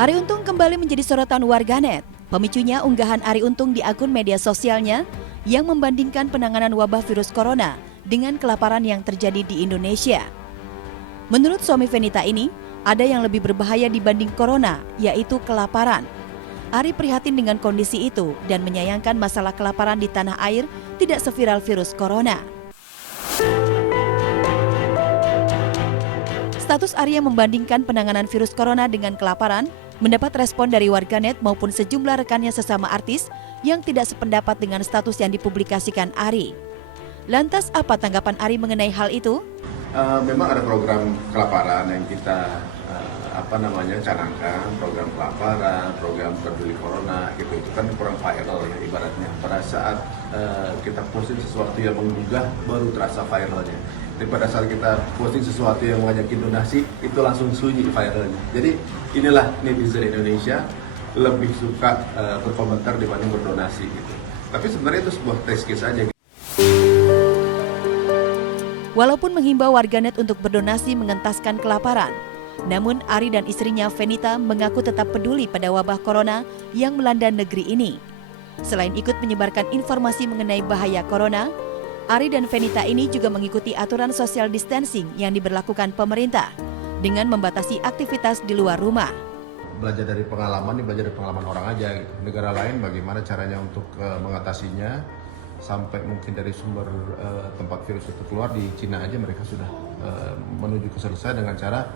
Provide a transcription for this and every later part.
Arie Untung kembali menjadi sorotan warganet. Pemicunya unggahan Arie Untung di akun media sosialnya yang membandingkan penanganan wabah virus corona dengan kelaparan yang terjadi di Indonesia. Menurut suami Fenita ini, ada yang lebih berbahaya dibanding corona, yaitu kelaparan. Arie prihatin dengan kondisi itu dan menyayangkan masalah kelaparan di tanah air tidak seviral virus corona. Status Arie membandingkan penanganan virus corona dengan kelaparan mendapat respon dari warganet maupun sejumlah rekannya sesama artis yang tidak sependapat dengan status yang dipublikasikan Arie. Lantas apa tanggapan Arie mengenai hal itu? Memang ada program kelaparan yang kita canangkan, program kelaparan, program peduli corona gitu. Itu kan kurang viral ya ibaratnya. Pada saat kita posting sesuatu yang menggugah baru terasa viralnya. Tapi pada saat kita posting sesuatu yang mengajakin donasi itu langsung sunyi viralnya. Jadi inilah netizen Indonesia lebih suka berkomentar dibanding berdonasi gitu. Tapi sebenarnya itu sebuah test case aja. Walaupun menghimbau warganet untuk berdonasi mengentaskan kelaparan, namun Arie dan istrinya Fenita mengaku tetap peduli pada wabah corona yang melanda negeri ini. Selain ikut menyebarkan informasi mengenai bahaya corona, Arie dan Fenita ini juga mengikuti aturan social distancing yang diberlakukan pemerintah dengan membatasi aktivitas di luar rumah. Belajar dari pengalaman orang aja gitu. Negara lain bagaimana caranya untuk mengatasinya, sampai mungkin dari sumber tempat virus itu keluar. Di Cina aja mereka sudah menuju ke selesai dengan cara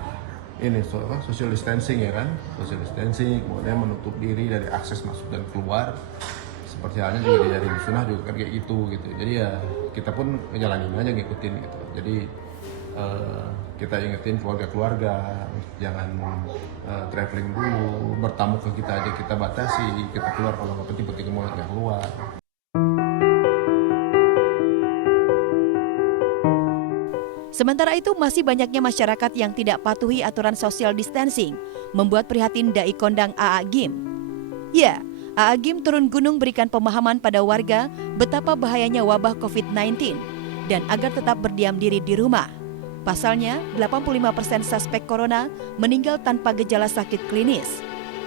ini social distancing ya kan, social distancing, kemudian menutup diri dari akses masuk dan keluar. Seperti halnya juga dari sunnah juga kan kayak gitu. Jadi ya kita pun ngejalanin aja, ngikutin gitu. Jadi kita ingetin keluarga-keluarga jangan traveling dulu, bertamu ke kita aja kita batasi, kita keluar kalau nggak penting mau nggak keluar. Sementara itu masih banyaknya masyarakat yang tidak patuhi aturan social distancing membuat prihatin dai kondang AA Gim. Ya, AA Gim turun gunung berikan pemahaman pada warga betapa bahayanya wabah COVID-19 dan agar tetap berdiam diri di rumah. Pasalnya, 85% suspek corona meninggal tanpa gejala sakit klinis.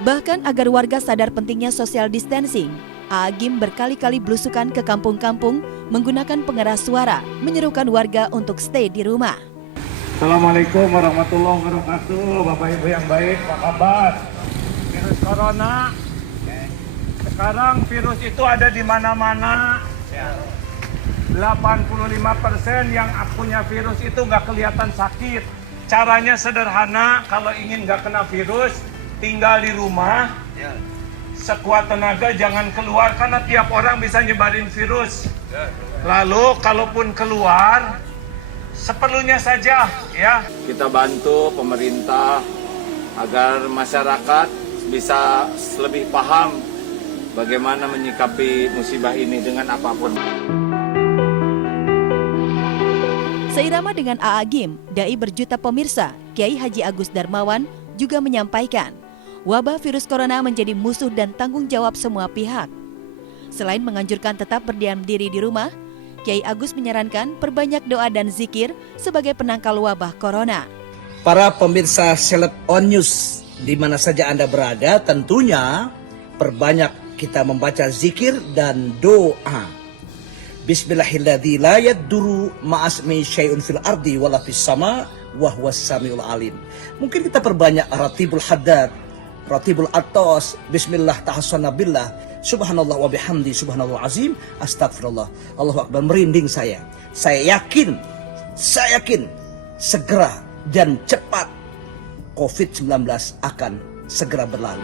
Bahkan agar warga sadar pentingnya social distancing, AA Gim berkali-kali belusukan ke kampung-kampung menggunakan pengeras suara, menyerukan warga untuk stay di rumah. Assalamualaikum warahmatullahi wabarakatuh, Bapak Ibu yang baik, apa kabar? Virus corona, sekarang virus itu ada di mana-mana. 85% yang punya virus itu nggak kelihatan sakit. Caranya sederhana, kalau ingin nggak kena virus, tinggal di rumah. Sekuat tenaga jangan keluar karena tiap orang bisa nyebarin virus. Lalu kalaupun keluar, seperlunya saja ya. Kita bantu pemerintah agar masyarakat bisa lebih paham bagaimana menyikapi musibah ini dengan apapun. Seirama dengan AA Gim, dai berjuta pemirsa, Kiai Haji Agus Darmawan juga menyampaikan wabah virus corona menjadi musuh dan tanggung jawab semua pihak. Selain menganjurkan tetap berdiam diri di rumah, Kiai Agus menyarankan perbanyak doa dan zikir sebagai penangkal wabah corona. Para pemirsa Seleb On News, di mana saja Anda berada, tentunya perbanyak kita membaca zikir dan doa. Bismillahilladzi la yadduru ma'asmi syai'un fil ardi wala fis sama wa huwas samiul alim. Mungkin kita perbanyak ratibul haddad, ratibul atos, bismillah tahassana billah, subhanallah wa bihamdi subhanallah azim, astagfirullah, Allahu akbar. Merinding saya. Saya yakin segera dan cepat COVID-19 akan segera berlalu.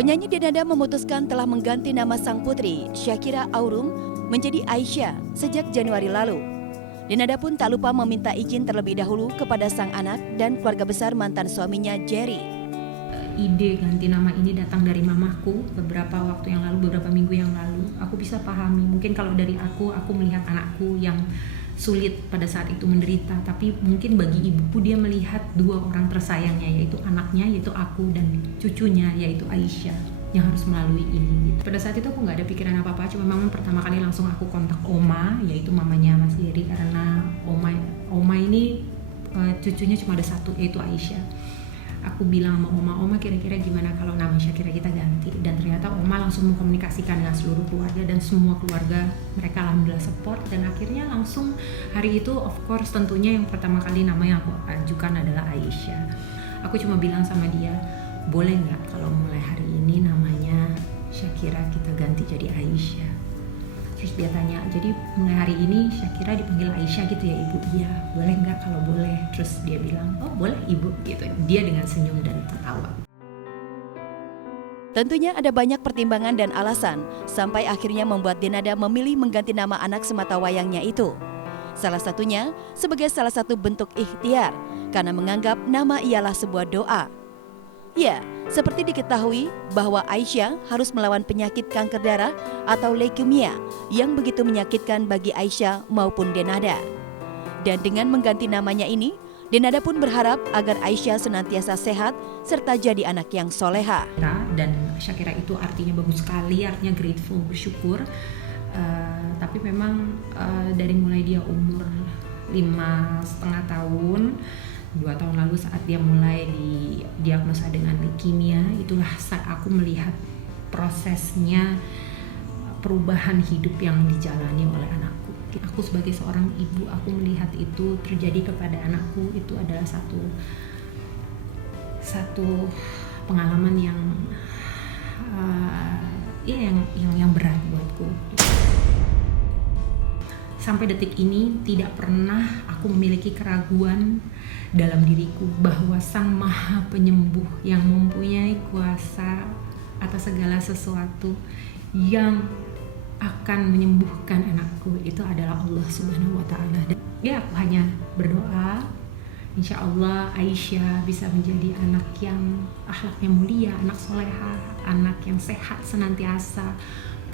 Penyanyi Denada memutuskan telah mengganti nama sang putri, Shakira Aurum, menjadi Aisyah sejak Januari lalu. Denada pun tak lupa meminta izin terlebih dahulu kepada sang anak dan keluarga besar mantan suaminya, Jerry. Ide ganti nama ini datang dari mamaku beberapa minggu yang lalu. Aku bisa pahami, mungkin kalau dari aku melihat anakku yang sulit pada saat itu menderita, tapi mungkin bagi ibuku dia melihat dua orang tersayangnya, yaitu anaknya, yaitu aku, dan cucunya, yaitu Aisyah, yang harus melalui ini. Pada saat itu aku nggak ada pikiran apa-apa, cuma memang pertama kali langsung aku kontak Oma, yaitu mamanya Mas Heri, karena Oma ini cucunya cuma ada satu, yaitu Aisyah. Aku bilang sama Oma kira-kira gimana kalau nama Syakira kita ganti, dan ternyata Oma langsung mengkomunikasikan dengan seluruh keluarga, dan semua keluarga mereka alhamdulillah support, dan akhirnya langsung hari itu of course tentunya yang pertama kali nama yang aku ajukan adalah Aisyah. Aku cuma bilang sama dia, boleh nggak kalau mulai hari ini namanya Syakira kita ganti jadi Aisyah. Terus dia tanya, jadi mulai hari ini Syakira dipanggil Aisyah gitu ya ibu? Iya, boleh nggak? Kalau boleh. Terus dia bilang, oh boleh ibu gitu. Dia dengan senyum dan tertawa. Tentunya ada banyak pertimbangan dan alasan sampai akhirnya membuat Denada memilih mengganti nama anak sematawayangnya itu. Salah satunya sebagai salah satu bentuk ikhtiar karena menganggap nama ialah sebuah doa. Ya, seperti diketahui bahwa Aisyah harus melawan penyakit kanker darah atau leukemia yang begitu menyakitkan bagi Aisyah maupun Denada. Dan dengan mengganti namanya ini, Denada pun berharap agar Aisyah senantiasa sehat serta jadi anak yang soleha. Dan Syakira itu artinya bagus sekali, artinya grateful, bersyukur. Tapi memang dari mulai dia umur 5,5 tahun, 2 tahun lalu saat dia mulai didiagnosa dengan leukemia, itulah saat aku melihat prosesnya perubahan hidup yang dijalani oleh anakku. Aku sebagai seorang ibu, aku melihat itu terjadi kepada anakku, itu adalah satu pengalaman yang berat buatku. Sampai detik ini tidak pernah aku memiliki keraguan dalam diriku bahwa Sang Maha Penyembuh yang mempunyai kuasa atas segala sesuatu yang akan menyembuhkan anakku itu adalah Allah Subhanahu wa Ta'ala. Ya, aku hanya berdoa insya Allah Aisyah bisa menjadi anak yang akhlaknya mulia, anak soleha, anak yang sehat senantiasa,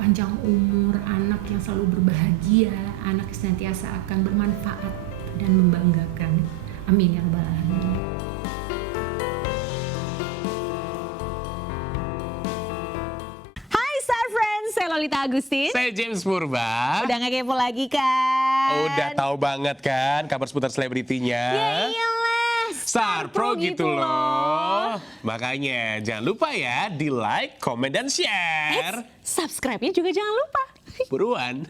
panjang umur, anak yang selalu berbahagia, anak yang senantiasa akan bermanfaat dan membanggakan. Amin ya rabbal alamin. Hai Star Friends, saya Lolita Agustin. Saya James Purba. Udah gak kepo lagi kan? Udah tahu banget kan kabar seputar selebritinya. Ya iyalah, Star Pro gitu loh. Makanya jangan lupa ya di like, komen, dan share. Subscribe-nya juga jangan lupa. Buruan.